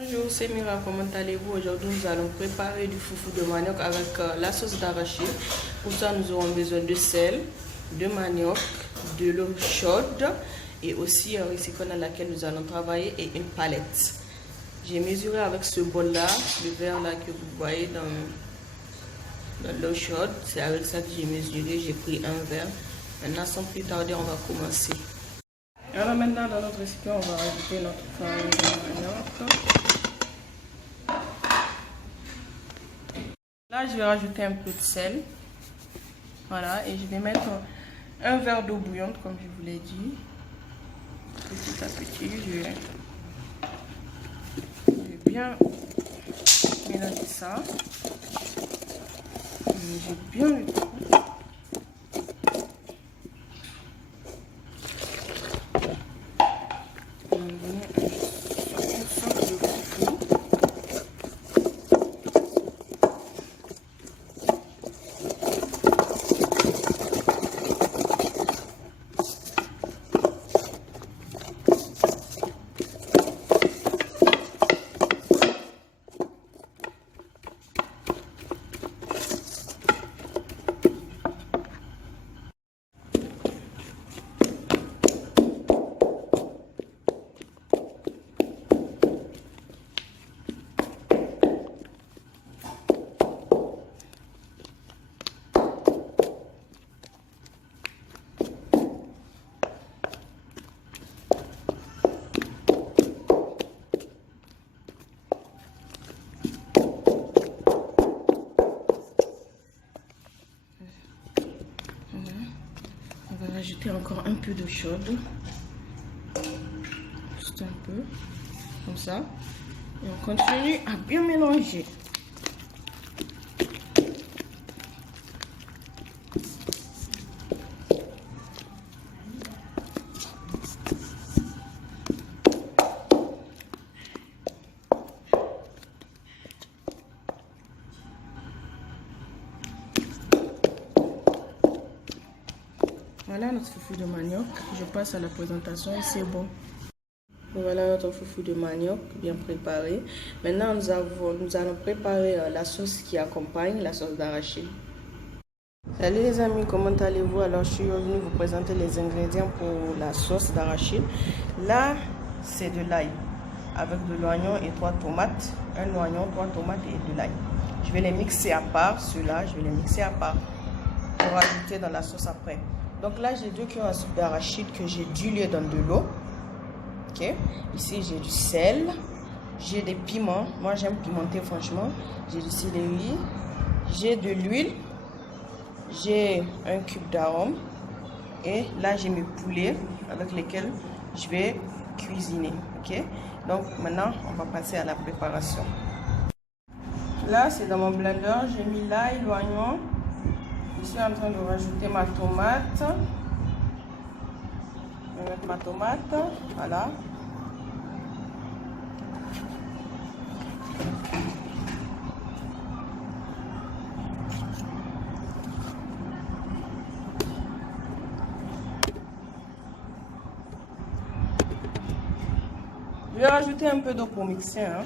Bonjour, c'est Mira, comment allez-vous? Aujourd'hui, nous allons préparer du foufou de manioc avec la sauce d'arachide. Pour ça, nous aurons besoin de sel, de manioc, de l'eau chaude et aussi un recycle dans laquelle nous allons travailler et une palette. J'ai mesuré avec ce bol-là, le verre là que vous voyez dans l'eau chaude. C'est avec ça que j'ai mesuré, j'ai pris un verre. Maintenant, sans plus tarder, on va commencer. Alors maintenant, dans notre récipient, on va rajouter notre farine de manioc. Là, je vais rajouter un peu de sel. Voilà, et je vais mettre un verre d'eau bouillante, comme je vous l'ai dit. Petit à petit, je vais bien mélanger ça. J'ai bien le tout. On va rajouter encore un peu d'eau chaude, juste un peu, comme ça, et on continue à bien mélanger. Voilà notre foufou de manioc. Je passe à la présentation et c'est bon. Voilà notre foufou de manioc bien préparé. Maintenant, nous allons préparer la sauce qui accompagne la sauce d'arachide. Salut les amis, comment allez-vous? Alors, je suis venue vous présenter les ingrédients pour la sauce d'arachide. Là, c'est de l'ail avec de l'oignon et 3 tomates. Un oignon, 3 tomates et de l'ail. Je vais les mixer à part. Ceux-là, je vais les mixer à part pour rajouter dans la sauce après. Donc là, j'ai 2 cuillères à soupe d'arachide que j'ai dilué dans de l'eau. Ok. Ici, j'ai du sel. J'ai des piments. Moi, j'aime pimenter, franchement. J'ai du céleri. J'ai de l'huile. J'ai un cube d'arôme. Et là, j'ai mes poulets avec lesquels je vais cuisiner. Ok. Donc, maintenant, on va passer à la préparation. Là, c'est dans mon blender. J'ai mis l'ail, l'oignon. Je suis en train de rajouter ma tomate. Je vais mettre ma tomate. Voilà. Je vais rajouter un peu d'eau pour mixer. Hein.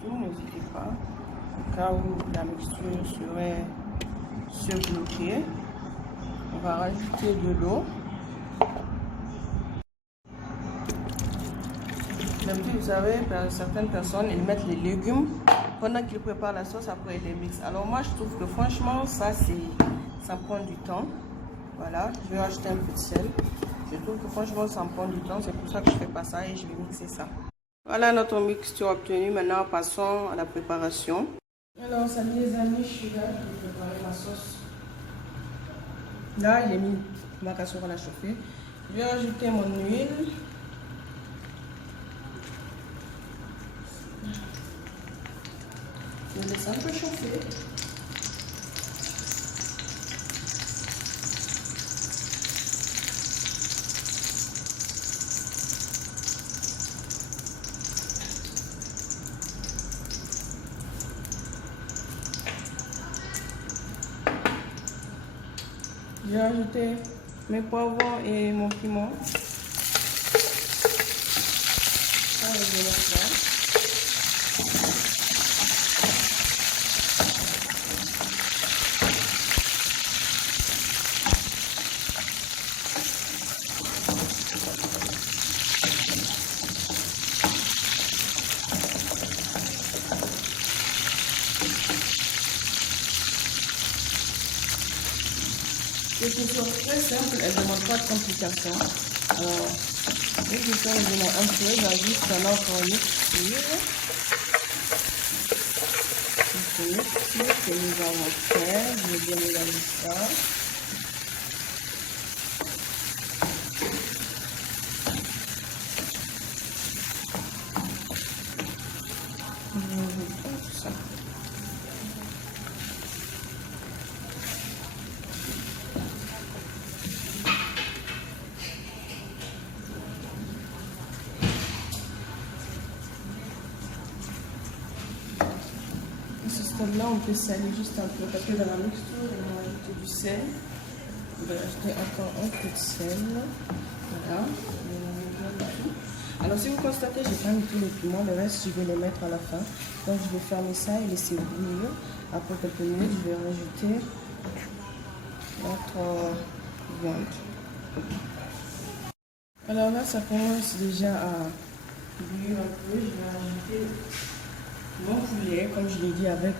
Surtout, n'hésitez pas. Au cas où la mixture serait se bloquer. On va rajouter de l'eau. D'habitude, vous savez, certaines personnes, ils mettent les légumes pendant qu'ils préparent la sauce, après ils les mixent. Alors moi, je trouve que franchement, ça prend du temps. Voilà, je vais rajouter un peu de sel. Je trouve que franchement, ça me prend du temps. C'est pour ça que je ne fais pas ça et je vais mixer ça. Voilà notre mixture obtenue. Maintenant, passons à la préparation. Alors, salut les amis, je suis là, je vais préparer ma sauce. Là, j'ai mis ma casserole à chauffer. Je vais rajouter mon huile. Je laisse un peu chauffer. J'ai rajouté mes poivrons et mon piment. Ça, je vais mettre là. C'est une sauce très simple, elle ne demande pas de complications. Alors, dès que je fais un peu, j'ajoute là encore mixture. Une mixture que nous allons faire, je vais bien mélanger ça. Ça. À ce stade-là, on peut saler juste un peu parce que dans la mixture, on va ajouter du sel. On va ajouter encore un peu de sel. Voilà. Alors, si vous constatez, j'ai pas mis tous les piments, le reste, je vais les mettre à la fin. Donc, je vais fermer ça et laisser bouillir. Après quelques minutes, je vais rajouter notre viande. Alors là, ça commence déjà à bouillir un peu. Je vais rajouter mon poulet, comme je l'ai dit, avec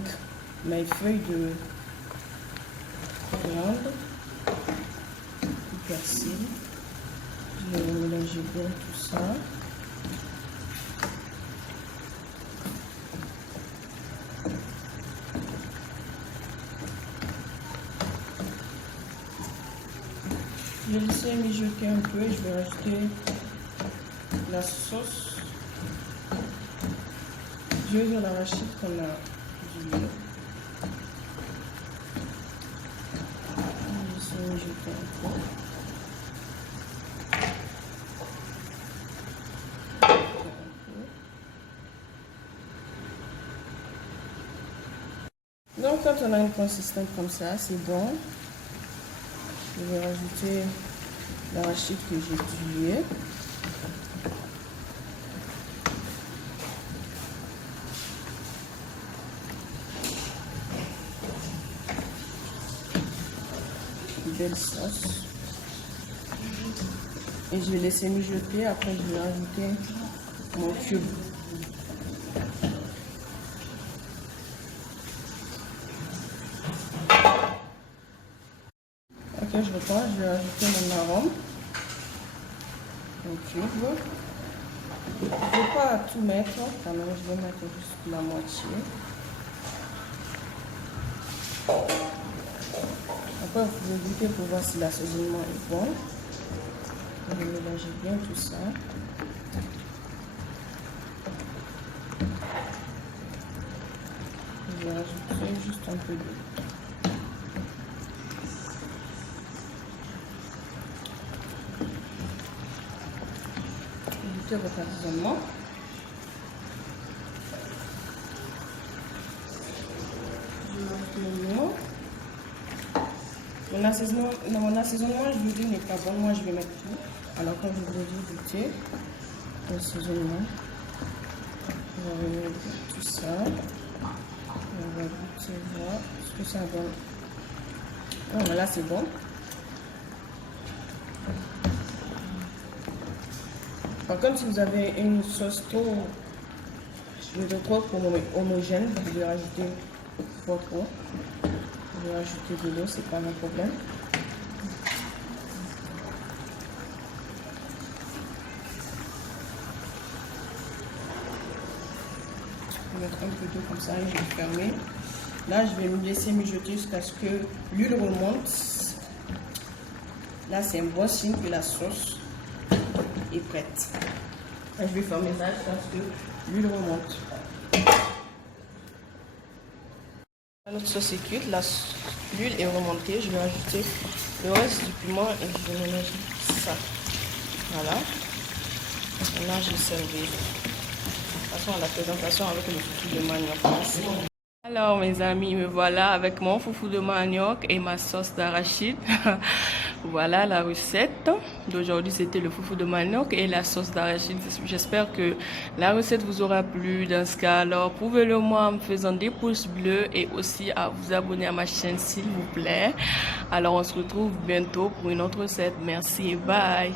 mes feuilles de viande, du persil. Je vais mélanger bien tout ça. Je vais laisser mijoter un peu et je vais rajouter la sauce d'huile de l'arachide qu'on a diluée. Je vais laisser mijoter un peu. Donc quand on a une consistance comme ça, c'est bon. Je vais rajouter l'arachide que j'ai dilué. Une belle sauce. Et je vais laisser mijoter. Après, je vais rajouter mon cube. Ok, je reprends, je vais ajouter mon arôme. Mon cube. Je ne vais pas tout mettre, quand même, je vais mettre juste la moitié. Après, vous pouvez goûter pour voir si l'assaisonnement est bon. Je vais mélanger bien tout ça. Je vais rajouter juste un peu d'eau. Votre assaisonnement. Mon assaisonnement, je vous dis, n'est pas bon. Moi, je vais mettre tout. Alors, quand je vous dis goûter, l'assaisonnement, on va mettre tout ça. On va goûter, voir ce que ça donne. Oh, là, c'est bon. Par contre, si vous avez une sauce trop homogène, vous pouvez rajouter votre eau. Vous pouvez rajouter de l'eau, c'est pas un problème. Je vais mettre un peu d'eau comme ça et je vais fermer. Là, je vais me laisser mijoter jusqu'à ce que l'huile remonte. Là, c'est un bon signe que la sauce est prête. Je vais fermer ça parce que l'huile remonte. Notre sauce est cuite, l'huile est remontée. Je vais ajouter le reste du piment et je vais mélanger ça. Voilà. Maintenant, je servi. Passons à la présentation avec le foufou de manioc. Alors mes amis, me voilà avec mon foufou de manioc et ma sauce d'arachide. Voilà la recette d'aujourd'hui, c'était le foufou de manioc et la sauce d'arachide. J'espère que la recette vous aura plu. Dans ce cas, alors prouvez-le moi en me faisant des pouces bleus et aussi à vous abonner à ma chaîne s'il vous plaît. Alors on se retrouve bientôt pour une autre recette. Merci et bye.